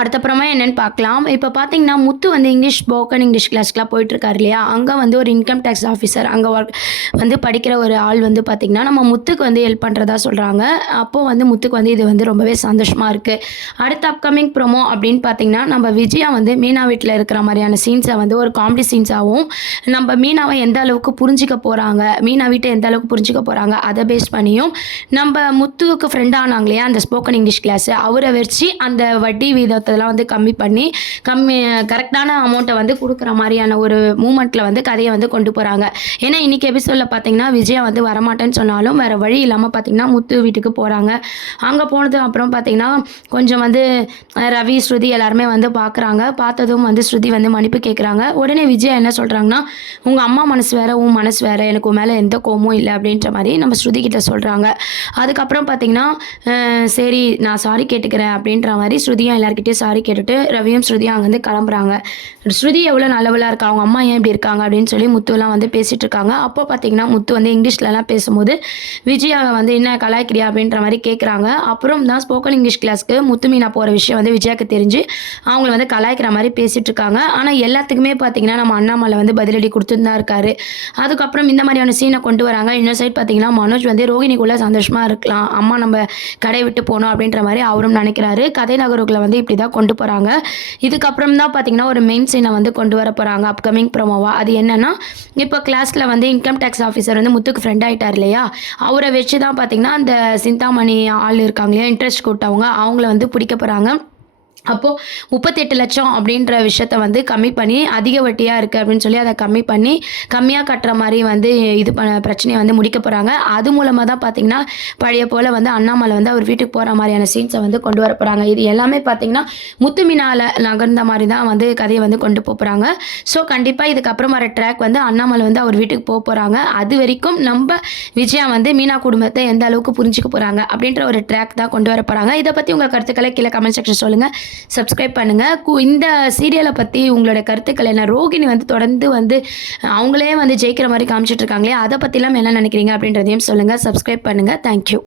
அடுத்தப்புறமா என்னன்னு பார்க்கலாம். இப்போ பார்த்தீங்கன்னா, முத்து வந்து ஸ்போக்கன் இங்கிலீஷ் கிளாஸ்க்குலாம் போயிட்டுருக்காரு இல்லையா? அங்க வந்து ஒரு இன்கம் டேக்ஸ் ஆஃபீசர் அங்க வந்து படிக்கிற ஒரு ஆள் வந்து பார்த்தீங்கன்னா, நம்ம முத்துக்கு வந்து ஹெல்ப் பண்றதா சொல்றாங்க. அப்போ வந்து முத்துக்கு வந்து இது வந்து ரொம்பவே சந்தோஷமா இருக்கு. அடுத்த அப்கமிங் ப்ரோமோ அப்படின்னு பார்த்தீங்கன்னா, நம்ம விஜயா வந்து மீனா வீட்ல இருக்கிற மாரியான சீன்ஸ வந்து ஒரு காமெடி சீன்ஸாவும், நம்ம மீனாவ எந்த அளவுக்கு புரிஞ்சுக்க போறாங்க, மீனா வீட்ட எந்த அளவுக்கு புரிஞ்சுக்க போறாங்க, அத பேஸ் பண்ணியும், நம்ம முத்துவுக்கு ஃப்ரெண்ட் ஆனாங்க இல்லையா? அந்த ஸ்போக்கன் இங்கிலீஷ் கிளாஸ் அவர வச்சு அந்த வட்டி வீதத்தெல்லாம் வந்து கம்மி பண்ணி, கரெக்டான அமௌண்ட்ட வந்து குடுக்குற மாரியான ஒரு மூமெண்ட்ல வந்து கதைய வந்து கொண்டு போறாங்க. ஏன்னா, இன்னைக்கு எபிசோட்ல பார்த்தீங்கன்னா, விஜயா வந்து வரமாட்டேன்னு சொன்னாலும், வேற வழி இல்லாம பார்த்தீங்கன்னா, முத்து வீட்டுக்கு போறாங்க. அங்க போனதுக்கு அப்புறம் பார்த்தீங்கன்னா, கொஞ்சம் வந்து ரவி, ஸ்ருதி எல்லாருமே வந்து பார்க்குறாங்க. பார்த்ததும் வந்து ஸ்ருதி வந்து மன்னிப்பு கேட்குறாங்க. உடனே விஜயா என்ன சொல்றாங்கன்னா, "உங்க அம்மா மனசு வேற, உன் மனசு வேற. எனக்கு உன் மேல எந்த கோவமும் இல்ல." அப்படின்ற மாரி நம்ம ஸ்ருதி கிட்ட சொல்றாங்க. அதுக்கப்புறம் பார்த்தீங்கன்னா, சரி நான் சாரி கேட்டுக்கிறேன் அப்படின்ற மாரி ஸ்ருதியும் எல்லார்கிட்டயும் சாரி கேட்டுட்டு, ரவியும் ஸ்ருதியும் அங்கேருந்து கிளம்புறாங்க. ஸ்ருதி எவ்வளோ நல்லவளா இருக்கா, அவங்க அம்மா ஏன் இப்படி இருக்காங்க அப்படின்னு சொல்லி முத்துலாம் வந்து பேசிட்டு இருக்காங்க. அப்போ பார்த்தீங்கன்னா, முத்து வந்து இங்கிலீஷ்லலாம் பேசும்போது, விஜயாவ வந்து என்ன கலாய்க்கிறியா அப்படின்ற மாரி கேட்குறாங்க. அப்புறம் தான் ஸ்போக்கன் இங்கிலீஷ் கிளாஸ்க்கு முத்து மீனா போற விஷயம் வந்து விஜயாக்கு தெரிஞ்சு, அவங்கள வந்து கலாய்க்கிற மாரி பேசிட்டு இருக்காங்க. ஆனா எல்லாத்துக்குமே பார்த்தீங்கன்னா, நம்ம அண்ணாமலை வந்து பதிலடி குடுத்துட்டு தான் இருக்காரு. அதுக்கப்புறம் இந்த மாதிரியான சீனை கொண்டு வராங்க. இன்னொரு சைட் பார்த்தீங்கன்னா, மனோஜ் வந்து ரோகிணிக்குள்ள சந்தோஷமா இருக்கலாம். அம்மா நம்ம கடைய விட்டு போணும் அப்படின்ற மாரி அவரும் நினைக்கிறாரு. கதை நகருக்குள்ள வந்து இப்படி தான் கொண்டு போறாங்க. இதுக்கப்புறம் தான் பார்த்தீங்கன்னா, ஒரு மெயின் சீனை வந்து கொண்டு வர போறாங்க அப்கமிங் ப்ரோமோவா. அது என்னன்னா, இப்போ கிளாஸ்ல வந்து இன்கம் டேக்ஸ் ஆஃபீசர் வந்து முத்துக்கு ஃப்ரெண்ட் ஆயிட்டார் இல்லையா? அவர வச்சு தான் பார்த்தீங்கன்னா, அந்த சிந்தாமணி ஆள் இருக்காங்க இல்லையா? இன்ட்ரெஸ்ட் கூட்டவங்க அவங்கள வந்து பிடிக்க போறாங்க. அப்போ 38,00,000 அப்படின்ற விஷயத்த வந்து கம்மி பண்ணி, அதிக வட்டியா இருக்கு அப்படின்னு சொல்லி அத கம்மி பண்ணி, கம்மியா கட்டுற மாரி வந்து இது பிரச்சனைய வந்து முடிக்க போறாங்க. அது மூலமா தான் பார்த்தீங்கன்னா, பழைய போல வந்து அண்ணாமலை வந்து அவர் வீட்டுக்கு போற மாரியான சீன்ஸ வந்து கொண்டு வர போறாங்க. இது எல்லாமே பார்த்தீங்கன்னா, முத்து மீனால நகர்ந்த மாரி தான் வந்து கதைய வந்து கொண்டு போறாங்க. ஸோ கண்டிப்பா இதுக்கப்புறம் வர ட்ராக் வந்து அண்ணாமலை வந்து அவர் வீட்டுக்கு போறாங்க. அதுவரைக்கும் நம்ப விஜயா வந்து மீனா குடும்பத்த எந்த அளவுக்கு புரிஞ்சுக்க போறாங்க அப்படின்ற ஒரு ட்ராக் தான் கொண்டு வர போறாங்க. இத பத்தி உங்க கருத்துக்கள கீழ கமெண்ட் செக்ஷன் சொல்லுங்க. சப்ஸ்கிரைப் பண்ணுங்க. இந்த சீரியலை பத்தி உங்களோட கருத்துக்கள் என்ன? ரோகிணி வந்து தொடர்ந்து வந்து அவங்களே வந்து ஜெயிக்கிற மாரி காமிச்சிட்டு இருக்காங்களே, அத பத்திலாம் என்ன நினைக்கிறீங்க அப்படின்றதையும் சொல்லுங்க. சப்ஸ்கிரைப் பண்ணுங்க. Thank you.